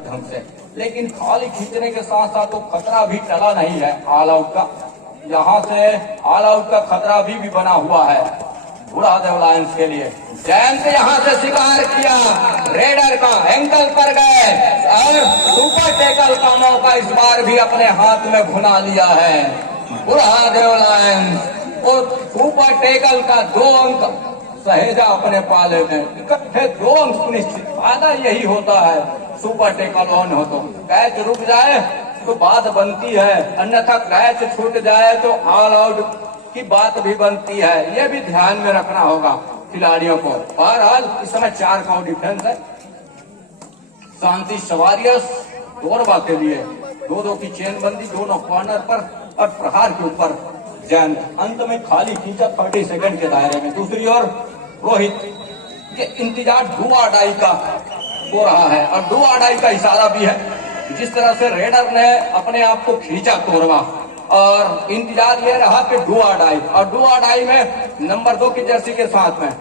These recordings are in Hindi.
ढंग से, लेकिन खाली खींचने के साथ साथ तो खतरा भी टला नहीं है ऑल आउट का। यहाँ से ऑल आउट का खतरा भी बना हुआ है बुढ़ादेव लायंस के लिए। जयंत यहाँ से शिकार किया, रेडर का एंकल पर गए और सुपर टेकल का मौका इस बार भी अपने हाथ में भुना लिया है बुढ़ादेव लायंस। और सुपर टेकल का 2 अंक सहेजा अपने पाले में, इकट्ठे 2 अंक सुनिश्चित। फायदा यही होता है सुपर टेकल ऑन हो तो कैच रुक जाए तो बात बनती है, अन्यथा कैच छूट जाए तो ऑल आउट की बात भी बनती है। ये भी ध्यान में रखना होगा खिलाड़ियों को। बहरहाल इस समय 4 का डिफेंस है शांति सवारियस तोरवा के लिए। 2-2 की चेन बंदी दोनों कॉर्नर पर और प्रहार के ऊपर जयंत। अंत में खाली खींचा 30 सेकंड के दायरे में। दूसरी ओर रोहित ये इंतजार डू और डाई का हो रहा है और डू और डाई का इशारा भी है। जिस तरह से रेडर ने अपने आप को खींचा तोरवा और इंतजार ये रहा कि डू और डाई, और डू और डाई में नंबर 2 की जर्सी के साथ में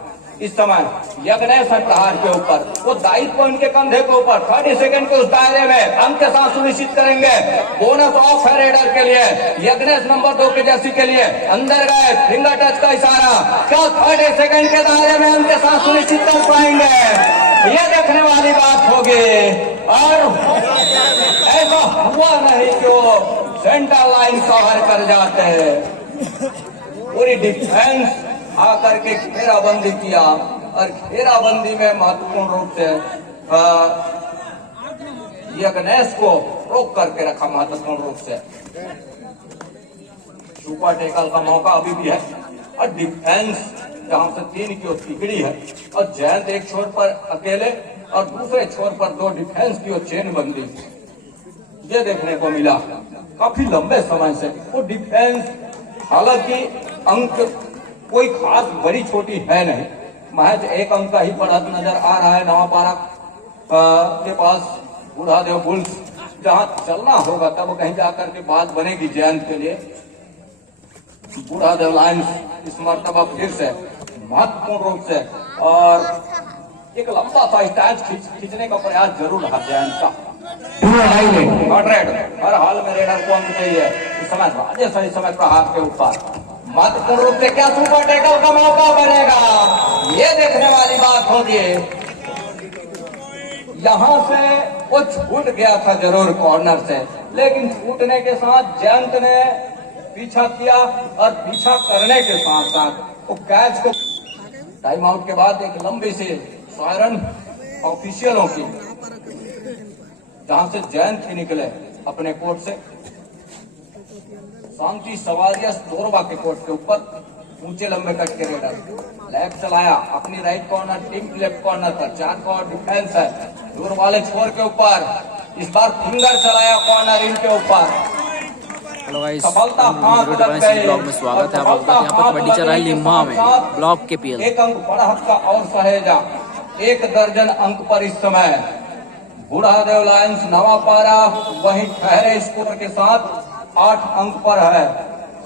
इस समय यज्ञेश है प्रहार के ऊपर। वो दायित्व उनके कंधे के ऊपर 30 सेकंड के उस दायरे में अंक के साथ सुनिश्चित करेंगे। बोनस ऑफ है रेडर के लिए। यज्ञेश नंबर 2 की जर्सी के लिए अंदर गए, फिंगर टच का इशारा। क्या 30 सेकंड के दायरे में अंक के साथ सुनिश्चित कर पाएंगे? ये देखने वाली बात होगी। और ऐसा हुआ नहीं कि वो सेंटर लाइन कवर कर जाते हैं। पूरी डिफेंस आकर के घेराबंदी किया और घेराबंदी में महत्वपूर्ण रूप से यज्ञेश को रोक करके रखा महत्वपूर्ण रूप से। सुपर टेकल का मौका अभी भी है और डिफेंस जहां से 3 की ओर तिकड़ी है और जयंत एक छोर पर अकेले और दूसरे छोर पर 2 डिफेंस की ओर चेन बंदी। ये देखने को मिला काफी लंबे समय से। वो डिफेंस हालांकि अंक कोई खास बड़ी छोटी है नहीं, महज 1 अंक का ही बढ़त नजर आ रहा है नवापारा के पास बुढ़ादेव बुल्स। जहां चलना होगा तब कहीं जाकर के बात बनेगी जयंत के लिए। बुढ़ादेव लायंस इस मर्तबा फिर से महत्वपूर्ण रूप से और एक लंबा सा स्टैंड खींचने का प्रयास जरूर रहा जयंत का। हर हाल में रेडर को अंक चाहिए। इस समय राजेश इस समय प्रहार के ऊपर महत्वपूर्ण रूप से क्या सुपर टेकल का मौका बनेगा? ये देखने वाली बात होगी। यहाँ से वो छूट गया था जरूर कॉर्नर से, लेकिन छूटने के साथ जयंत ने पीछा किया और पीछा करने के साथ साथ वो कैच को टाइम आउट के बाद एक लंबी सी सायरन ऑफिशियलों की, जहां से जयंत ही निकले अपने कोर्ट से। शांति सवारिया तोरवा के कोर्ट के ऊपर ऊंचे लंबे कट के रेडर लेफ्ट चलाया अपनी right corner, team left corner पर 4 का डिफेंस है दूर वाले छोर के ऊपर। इस बार फिंगर चलाया कॉर्नर इनके ऊपर। हेलो गाइस, सफलता हाथ लग गई। ब्लॉग में स्वागत है आप लोगों का। यहाँ पर कबड्डी चल रहा है लिम्हा में ब्लॉक के पीएल। 1 अंक बढ़त का और सहेजा 1 दर्जन अंक पर इस समय बुढ़ादेव लायंस नवापारा वहीं ठहरे स्कोर के साथ 8 अंक पर है।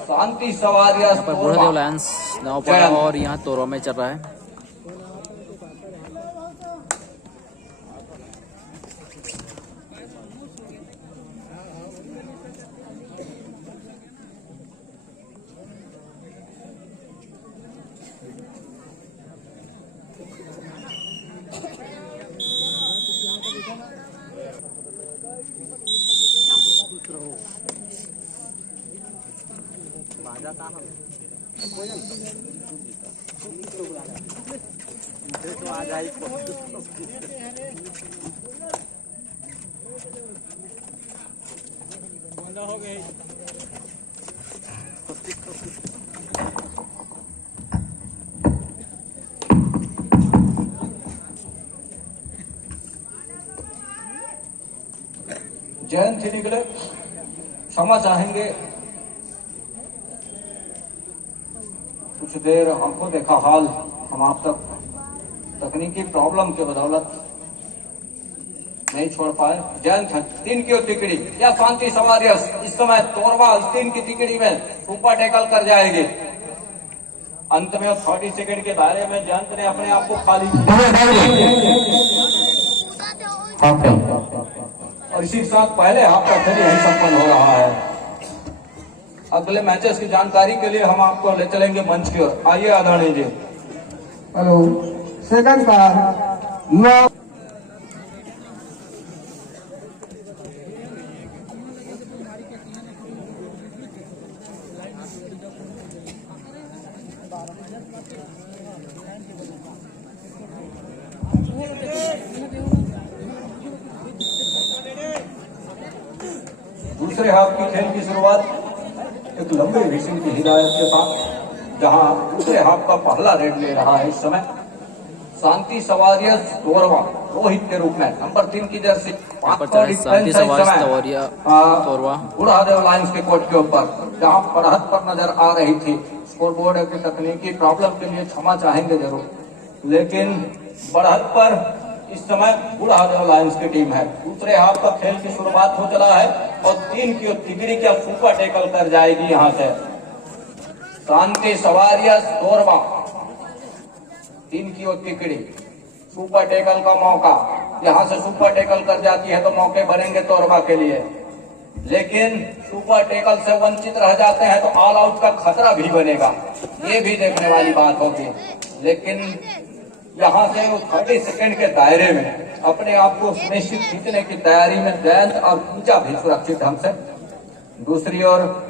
शांति सवारिया बुढ़ादेव लायंस नवापारा और यहाँ तोरवा में चल रहा है। हो गई जयंत ही निकले। क्षमा चाहेंगे, कुछ देर हमको देखा हाल हम आप तक तकनीकी प्रॉब्लम के बदौलत नहीं छोड़ पाए। जयंत 3 की तिकड़ी या शांति सवारिया इस समय तोरवा 3 की तिकड़ी में सुपर टेकल कर जाएगी। अंत में 30 सेकंड के दायरे में जयंत ने अपने आप को खाली और इसी के साथ पहले हाफ का खेल यही संपन्न हो रहा है। अगले मैचेस की जानकारी के लिए हम आपको ले चलेंगे मंच की ओर। आइए आदरणीय जी। हेलो, सेकंड का 9 दूसरे हाफ की खेल की शुरुआत एक लंबे विशिंग की हिदायत के साथ, जहां दूसरे हाफ का पहला रेड ले रहा है इस समय शांति सवारिया तोरवा रोहित के रूप में, नंबर 3 की जर्सी। शांति सवारिया तोरवा बुढ़ादेव लाइन्स के कोर्ट के ऊपर, जहां बढ़त पर नजर आ रही थी। स्कोर बोर्ड की तकनीकी प्रॉब्लम के लिए क्षमा चाहेंगे जरूर, लेकिन बढ़त पर इस समय बुढ़ादेव लाइन्स की टीम है। दूसरे हाफ का खेल की शुरुआत हो चला है और 3 की तिगड़ी क्या सुपर टेकल कर जाएगी यहां से शांति सवारिया तोरवा। 3 की तिकड़ी सुपर टेकल का मौका, यहां से सुपर टेकल कर जाती है तो मौके बनेंगे तोरवा के लिए, लेकिन सुपर टेकल से वंचित रह जाते हैं तो ऑल आउट का खतरा भी बनेगा, ये भी देखने वाली बात होगी। लेकिन यहां से वो 30 सेकंड के दायरे में अपने आप को सुनिश्चित खींचने की तैयारी में जयंत और पूजा भी सुरक्षित ढंग से। दूसरी ओर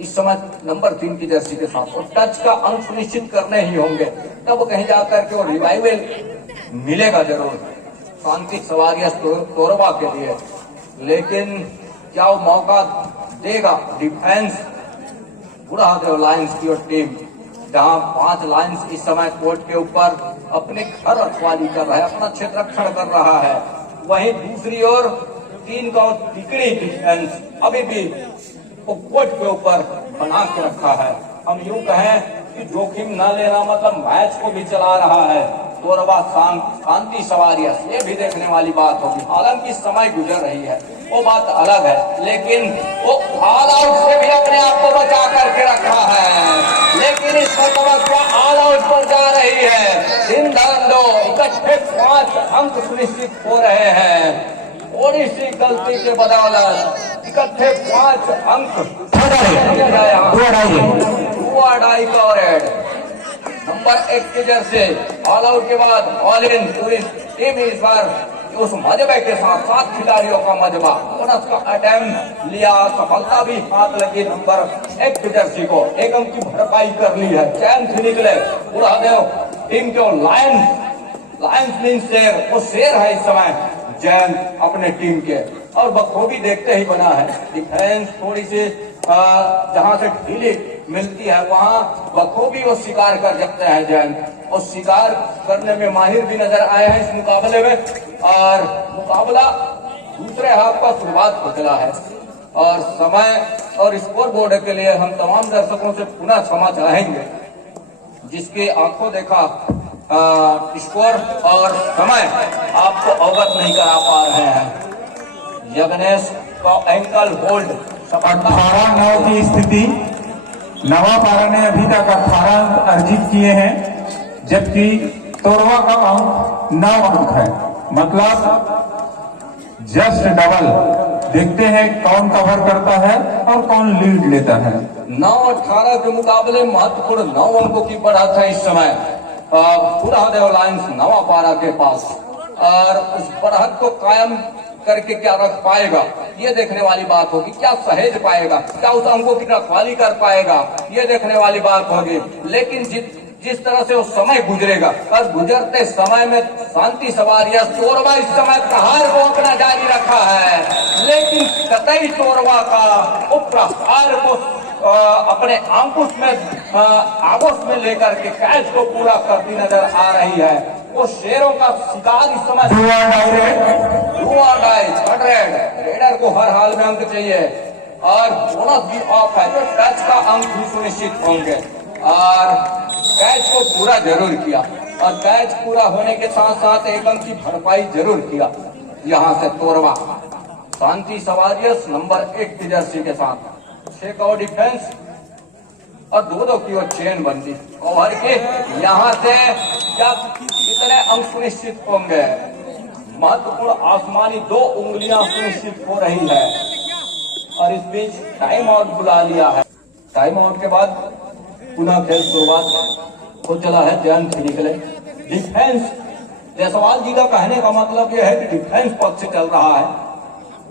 इस समय नंबर 3 की जर्सी के साथ और टच का अंक सुनिश्चित करने ही होंगे, तब कहीं जाकर के वो रिवाइवल मिलेगा जरूर शांति सवारिया तोरवा के लिए। लेकिन क्या वो मौका देगा डिफेंस बुढ़ादेव लाइन्स की और टीम, जहां 5 लाइन्स इस समय कोर्ट के ऊपर अपने घर रखवाली कर रहा है, अपना क्षेत्र रक्षण कर रहा है। वहीं दूसरी ओर 3 का तिकड़ी डिफेंस अभी भी वो कोर्ट के ऊपर बना के रखा है। हम यूं कहें कि जोखिम न लेना मतलब मैच को भी चला रहा है तोरवा शांति सवारिया, ये भी देखने वाली बात होगी। हालांकि समय गुजर रही है वो बात अलग है, लेकिन वो ऑल आउट से भी अपने आप को बचा करके रखा है। लेकिन इस समस्या ऑल आउट पर जा रही है। इन दो इकट्ठे 5 अंक सुनिश्चित हो रहे हैं। थोड़ी सी गलती के बदौलत इकट्ठे 5 अंक का रेड नंबर 1 की जर्सी। ऑल आउट के बाद ऑल इन पूरी टीम इस बार उस मजबे के साथ 7 खिलाड़ियों का मजबा बोनस का अटेम्प्ट लिया, सफलता भी हाथ लगी नंबर 1 की जर्सी को। 1 अंक की भरपाई कर ली है। चैन से निकले बुढ़ादेव टीम के लायंस मीन शेर, वो शेर है इस समय जैन अपने टीम के, और बखूबी देखते ही बना है। डिफेंस थोड़ी सी जहां से ढीली मिलती है वहां बखूबी वो शिकार कर जाते हैं जैन, और शिकार करने में माहिर भी नजर आए हैं इस मुकाबले में। और मुकाबला दूसरे हाफ का शुरुआत हो चला है और समय और स्कोर बोर्ड के लिए हम तमाम दर्शकों से पुनः क्षमा चाहेंगे, जिसके आंखों देखा स्कोर और समय आपको अवगत नहीं करा पा रहे हैं। यज्ञेश का एंकल होल्ड 18-9 की स्थिति। नवापारा ने अभी तक 18 अंक अर्जित किए हैं, जबकि तोरवा का अंक 9 अंक है, मतलब जस्ट डबल। देखते हैं कौन कवर करता है और कौन लीड लेता है। 9-18 के मुकाबले महत्वपूर्ण 9 अंकों की बढ़त है इस समय बुढ़ादेव लाइन्स नवापारा के पास, और उस बढ़त को कायम करके क्या रख पाएगा ये देखने वाली बात होगी। क्या सहेज पाएगा, क्या उस अंकों की रखवाली कर पाएगा, ये देखने वाली बात होगी। लेकिन जिस तरह से वो समय गुजरेगा और गुजरते समय में शांति सवारिया तोरवा इस समय प्रहार को अपना जारी रखा है, लेकिन कतई तोरवा का वो प्रहार को अपने आगोश में लेकर के कैच को पूरा करती नजर आ रही है। वो शेरों का शिकार इस समय रेडर को हर हाल में अंक चाहिए और बोनस भी ऑफ है, तो टच का अंक भी सुनिश्चित होंगे। और कैच को पूरा जरूर किया और कैच पूरा होने के साथ साथ 1 अंक की भरपाई जरूर किया यहां से तोरवा शांति सवारियस नंबर 1 की जर्सी के साथ। 6 का डिफेंस और 2-2 की वो चेन बनती ओवर के। यहाँ से क्या कितने अंक सुनिश्चित होंगे महत्वपूर्ण आसमानी 2 उंगलियां सुनिश्चित हो रही है और इस बीच टाइम आउट बुला लिया है। टाइम आउट के बाद पुनः खेल शुरुआत हो चला है। जयंत से निकले डिफेंस। जायसवाल जी का कहने का मतलब यह है कि डिफेंस पक्ष से चल रहा है,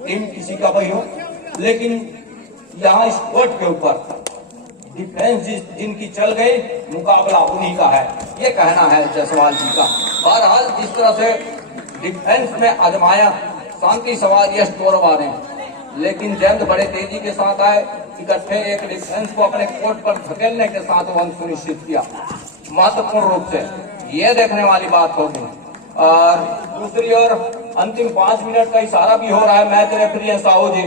टीम किसी का भी हो, लेकिन यहाँ इस कोर्ट के ऊपर डिफेंस जिनकी चल गई मुकाबला उन्हीं का है, ये कहना है जायसवाल जी का। बहरहाल जिस तरह से डिफेंस में आजमाया शांति सवारिया तोरवा ने, लेकिन जयंत बड़े तेजी के साथ आए, इकट्ठे एक डिफेंस को अपने कोर्ट पर धकेलने के साथ वन सुनिश्चित किया। महत्वपूर्ण रूप से ये देखने वाली बात होगी। और दूसरी ओर अंतिम 5 मिनट का इशारा भी हो रहा है मैच रेफरी है साहू जी,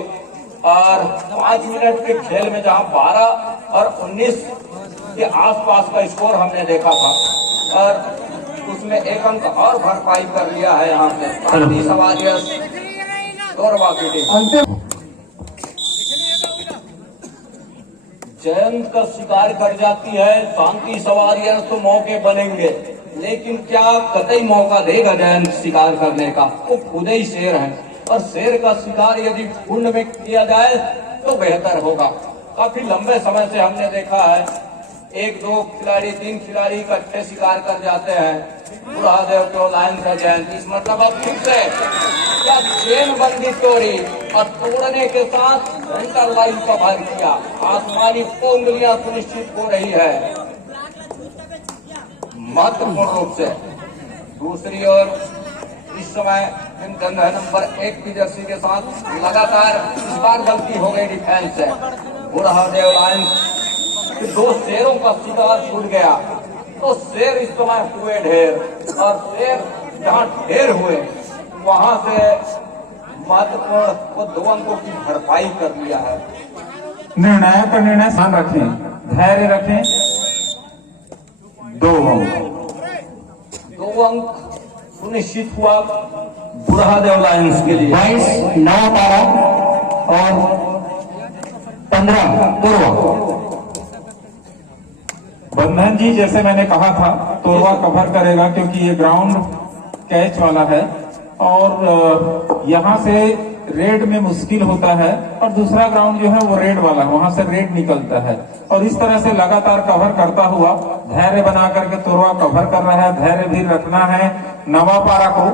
और 5 मिनट के खेल में जहां 12 और 19 के आसपास का स्कोर हमने देखा था, और उसमें 1 अंक और भरपाई कर लिया है यहाँ से शांति सवारिया तोरवा की टीम। जयंत का शिकार कर जाती है शांति सवारिया, तो मौके बनेंगे, लेकिन क्या कतई मौका देगा जयंत शिकार करने का? वो खुद ही शेर है, और शेर का शिकार यदि कुंड में किया जाए तो बेहतर होगा। काफी लंबे समय से हमने देखा है 1-2 खिलाड़ी 3 खिलाड़ी इकट्ठे शिकार कर जाते हैं। बुढ़ादेव को लाइन का जयंत, इस मतलब अब फिर से क्या चेन बंदी तोड़ी और तोड़ने के साथ सेंटर लाइन कवर किया। आसमानी उंगलियां सुनिश्चित हो रही है महत्वपूर्ण रूप से। दूसरी ओर इस समय नंबर 1 की जर्सी के साथ लगातार इस बार गलती हो गई डिफेंस से। बुढ़ादेव लायंस 2 शेरों का शिकार छूट गया, तो शेर इस समय हुए ढेर, और शेर जहां ढेर हुए वहां से महत्वपूर्ण वो 2 अंकों की भरपाई कर लिया है। निर्णायक का निर्णय ध्यान रखें, धैर्य रखें। 2 अंक सुनिश्चित हुआ बुढ़ादेव लायंस के लिए। 22 नवा पारा और 15 तोरवा। बंधन जी, जैसे मैंने कहा था, तोरवा कवर करेगा क्योंकि ये ग्राउंड कैच वाला है और यहाँ से रेड में मुश्किल होता है, और दूसरा ग्राउंड जो है वो रेड वाला है, वहां से रेड निकलता है, और इस तरह से लगातार कवर करता हुआ धैर्य बना करके तोरवा कवर कर रहा है। धैर्य भी रखना है नवापारा को,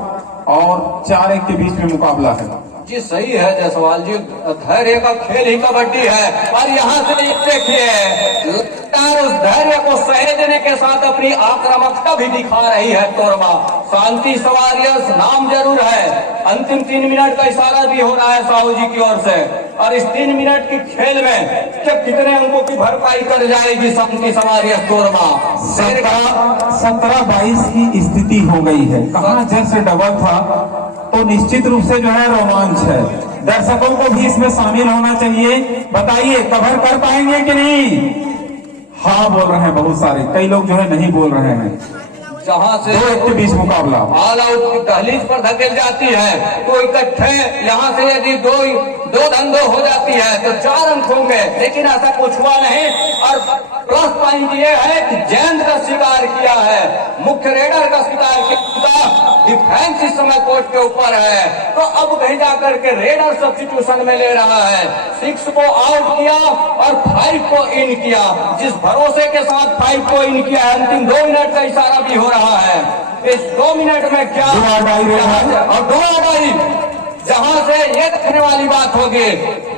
और 4-1 के बीच में मुकाबला है। जी सही है जायसवाल जी, धैर्य का खेल ही कबड्डी है, और यहाँ से देखिए उस धैर्य को सहेजने के साथ अपनी आक्रामकता भी दिखा रही है तोरवा। शांति सवारिया नाम जरूर है, अंतिम 3 मिनट का इशारा भी हो रहा है साहू जी की ओर से, और इस 3 मिनट की खेल में जब कितने अंकों की भरपाई कर जाएगी शांति सवारिया तोरवा। 17-22 की स्थिति हो गई है। कहाँ जैसे डबल था, तो निश्चित रूप से जो है रोमांच है। दर्शकों को भी इसमें शामिल होना चाहिए। बताइए कवर कर पाएंगे कि नहीं? हाँ बोल रहे हैं बहुत सारे, कई लोग जो है नहीं बोल रहे हैं। जहाँ से 2-1 के बीच मुकाबला ऑल आउट की दहलीज पर धकेल जाती है, तो इकट्ठे यहाँ से यदि 2-2 हो जाती है तो 4 अंक होंगे, लेकिन ऐसा कुछ हुआ नहीं। और प्लस पॉइंट ये है कि जयंत का शिकार किया है, मुख्य रेडर का शिकार किया, डिफेंस इस समय कोर्ट के ऊपर है, तो अब कहीं जाकर के रेडर सब्स्टिट्यूशन में ले रहा है। 6 को आउट किया और 5 को इन किया। जिस भरोसे के साथ 5 को इन किया, अंतिम 2 मिनट का इशारा भी हो रहा है। इस 2 मिनट में क्या और 2 जहां से ये देखने वाली बात होगी,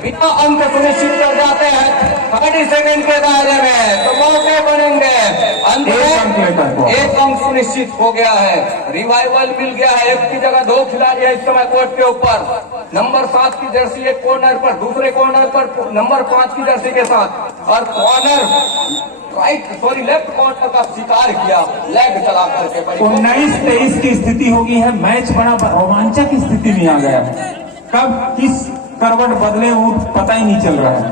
बिना अंक सुनिश्चित कर जाते हैं 30 सेकंड के दायरे में, तो मौके बनेंगे। अंत में 1 अंक सुनिश्चित हो गया है, रिवाइवल मिल गया है। 1 की जगह 2 खिलाड़ी है इस समय कोर्ट के ऊपर। नंबर 7 की जर्सी एक कॉर्नर पर, दूसरे कॉर्नर पर नंबर 5 की जर्सी के साथ, और कॉर्नर लेफ्ट कॉर्नर का शिकार किया, लेग चला करके। 19-23 की स्थिति होगी है। मैच बड़ा रोमांचक स्थिति में आ गया है। कब किस करवट बदले वो पता ही नहीं चल रहा है।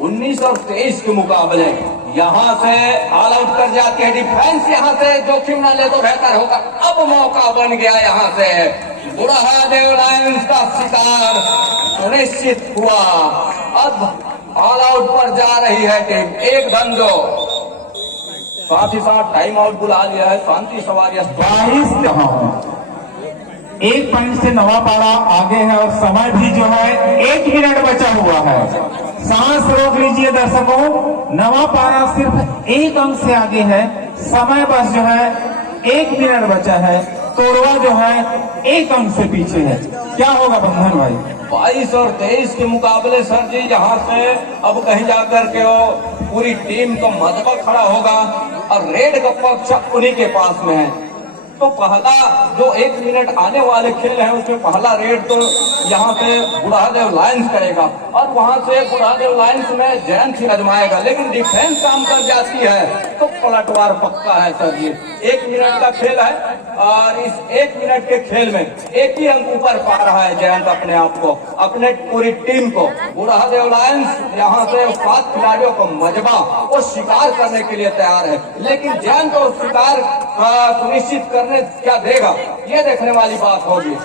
19 और 23 के मुकाबले यहाँ से ऑल आउट कर जाती है डिफेंस। यहाँ से जोखिम न ले तो बेहतर होगा। अब मौका बन गया यहाँ से बुढ़ादेव लायंस का शिकार सुनिश्चित हुआ। अब ऑल आउट पर जा रही है टीम 1-2। साथ ही साथ टाइम आउट बुला लिया है शांति सवारिया। 22 जहां 1 पॉइंट से नवापाड़ा आगे है और समय भी जो है 1 मिनट बचा हुआ है। सांस रोक लीजिए दर्शकों, नवापाड़ा सिर्फ 1 अंक से आगे है, समय बस जो है 1 मिनट बचा है। तोरवा जो है 1 अंक से पीछे है। क्या होगा बंधन भाई? 22 और 23 के मुकाबले सर जी यहाँ से अब कहीं जाकर के वो पूरी टीम का मजबा खड़ा होगा और रेड का पक्ष उन्हीं के पास में है। तो पहला जो 1 मिनट आने वाले खेल है उसमें पहला रेड तो यहाँ से बुढ़ादेव लायंस करेगा और वहां से बुढ़ादेव लायंस में जयंत सिंह आजमाएगा, लेकिन डिफेंस काम कर जाती है तो पलटवार पक्का है सर जी। 1 मिनट का खेल है और इस 1 मिनट के खेल में 1 ही अंक ऊपर पा रहा है जयंत अपने आप को, अपने पूरी टीम को। बुढ़ादेव लायंस यहाँ से 7 खिलाड़ियों को मजबा वो शिकार करने के लिए तैयार है, लेकिन जयंत और शिकार सुनिश्चित करने क्या देगा ये देखने वाली बात होगी।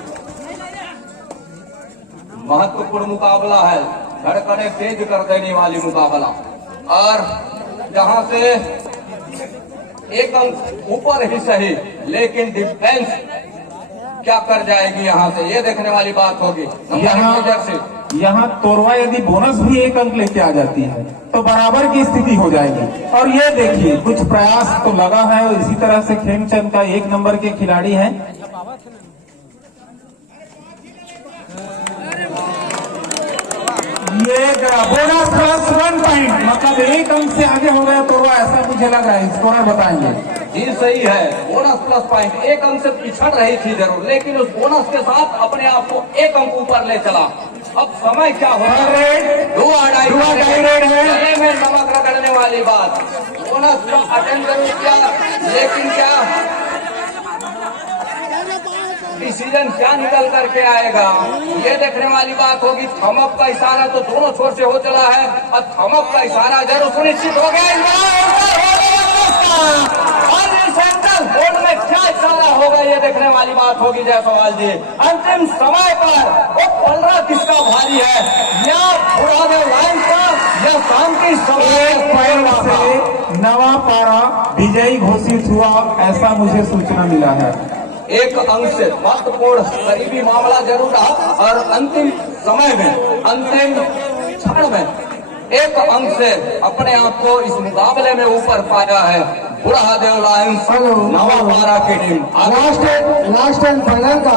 महत्वपूर्ण मुकाबला है, धड़कने तेज कर देने वाली मुकाबला और जहां से 1 अंक ऊपर ही सही, लेकिन डिफेंस क्या कर जाएगी यहाँ से ये देखने वाली बात होगी। यहाँ तोरवा यदि बोनस भी 1 अंक लेके आ जाती है तो बराबर की स्थिति हो जाएगी। और ये देखिए कुछ प्रयास तो लगा है और इसी तरह से खेमचंद का 1 नंबर के खिलाड़ी हैं। ये बोनस प्लस 1 पॉइंट, मतलब 1 अंक से आगे हो गया तोरवा, ऐसा मुझे लग रहा है। स्कोरर बताएंगे। जी सही है, बोनस प्लस पॉइंट 1 अंक से पिछड़ रही थी जरूर, लेकिन उस बोनस के साथ अपने आप को 1 अंक ऊपर ले चला। अब समय क्या हो रहा है? 2-2.5 रेड है, गले में नमक रगड़ने वाली बात। बोनस का अटेंड जरूर किया, लेकिन क्या डिसीजन क्या निकल करके आएगा ये देखने वाली बात होगी। थमअप का इशारा तो दोनों छोर से हो चला है और थमअप का इशारा जरूर सुनिश्चित हो गया। सेंट्रल बोर्ड में क्या इशारा होगा ये देखने वाली बात होगी जायसवाल जी। अंतिम समय पर वो पलरा किसका भारी है, या बुढ़ादेव लाइन का या शांति समय से नवापाड़ा विजयी घोषित हुआ, ऐसा मुझे सूचना मिला है। 1 अंक से महत्वपूर्ण करीबी मामला जरूर रहा और अंतिम समय में अंतिम क्षण में 1 अंक से अपने आप को इस मुकाबले में ऊपर पाया है बुढ़ादेव लायंस नवापाड़ा की टीम। लास्ट एंड फाइनल का